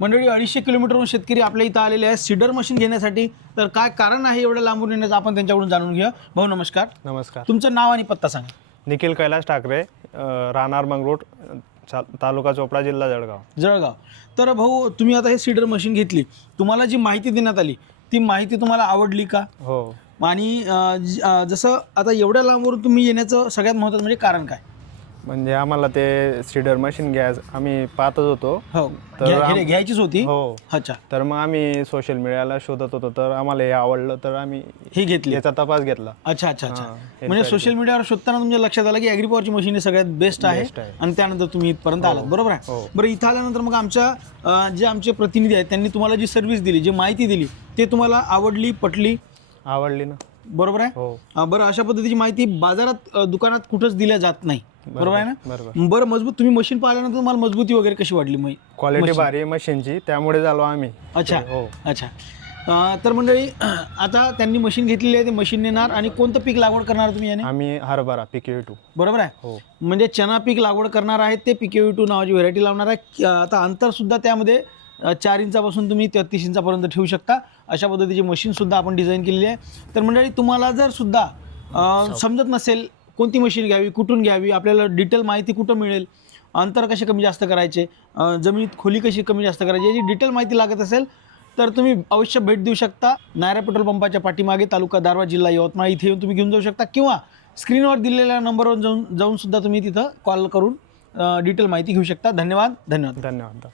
मंडळी अडीचशे किलोमीटरहून शेतकरी आपल्या इथं आलेले आहेत. सीडर मशीन घेण्यासाठी तर काय कारण आहे एवढं लांबून येण्याचं आपण त्यांच्याकडून जाणून घेऊया. भाऊ नमस्कार. नमस्कार. तुमचं नाव आणि पत्ता सांगा. निखिल कैलास ठाकरे अ, राहणार मंगरूळ चा- तालुका चोपडा जिल्हा जळगाव. जळगाव. तर भाऊ तुम्ही आता हे सीडर मशीन घेतली. तुम्हाला जी माहिती देण्यात आली ती माहिती तुम्हाला आवडली का? हो. आणि अं, ज- अं, जसं आता एवढ्या लांबवरून तुम्ही येण्याचं सगळ्यात महत्त्वाचं म्हणजे कारण काय? म्हणजे आम्हाला ते सीडर मशीन घ्यायचं आम्ही पाहतच होतो. हो तर घ्या- आम- घ्या- घ्यायचीच होती? हो. अच्छा. तर मग आम्ही सोशल मीडियाला शोधत होतो तर आम्हाला हे आवडलं तर आम्ही ही घेतली. याचा तपास घेतला. अच्छा अच्छा अच्छा. हा, हे म्हणजे सोशल मीडियावर शोधताना तुमच्या लक्षात आलं की ॲग्रीपॉवरची मशीन ही सगळ्यात बेस्ट आहे Best आहे. आणि त्यानंतर तुम्ही इथपर्यंत आलात बरोबर आहे? हो. बरं इथं आल्यानंतर मग आमच्या अं, जे आमचे प्रतिनिधी आहेत त्यांनी तुम्हाला जी सर्व्हिस दिली जी माहिती दिली ते तुम्हाला आवडली पटली? आवडली ना. बरोबर आहे? हो. अं, बरं अशा पद्धतीची माहिती बाजारात अं, दुकानात कुठंच दिल्या जात नाही. बरोबर आहे ना? बरोबर. बरं मजबूत. तुम्ही मशीन पाहिल्यानंतर तुम्हाला मजबूती वगैरे कशी वाटली मग? क्वालिटी भारी आहे मशीनची त्यामुळे झालो आम्ही. अच्छा हो. अच्छा. अं, तर मंडळी आता त्यांनी मशीन घेतलेली आहे ते मशीन नेणार आणि कोणतं पीक लागवड करणार तुम्ही याने? आम्ही हरभरा पीके टू बरोबर आहे? हो. म्हणजे चना पीक लागवड करणार आहेत ते पीके टू नावाची व्हेरायटी लावणार आहे. की- आता अंतर सुद्धा त्यामध्ये अ, चार इंचापासून तुम्ही तेहतीस इंचापर्यंत ठेवू शकता. अशा पद्धतीची मशीन सुद्धा आपण डिझाईन केलेली आहे. तर मंडळी तुम्हाला जर सुद्धा अ, समजत नसेल कोणती मशीन घ्यावी कुठून घ्यावी आपल्याला डिटेल माहिती कुठं मिळेल अंतर कसे कमी जास्त करायचे जमिनीत खोली कशी कमी जास्त करायची याची डिटेल माहिती लागत असेल तर तुम्ही अवश्य भेट देऊ शकता नायरा पेट्रोल पंपाच्या पाठीमागे तालुका दारवा जिल्हा यवतमाळ. इथे येऊन तुम्ही घेऊन जाऊ शकता किंवा स्क्रीनवर दिलेल्या नंबरवर जाऊन जाऊनसुद्धा तुम्ही तिथं कॉल करून डिटेल माहिती घेऊ शकता. धन्यवाद धन्यवाद. धन्यवाद.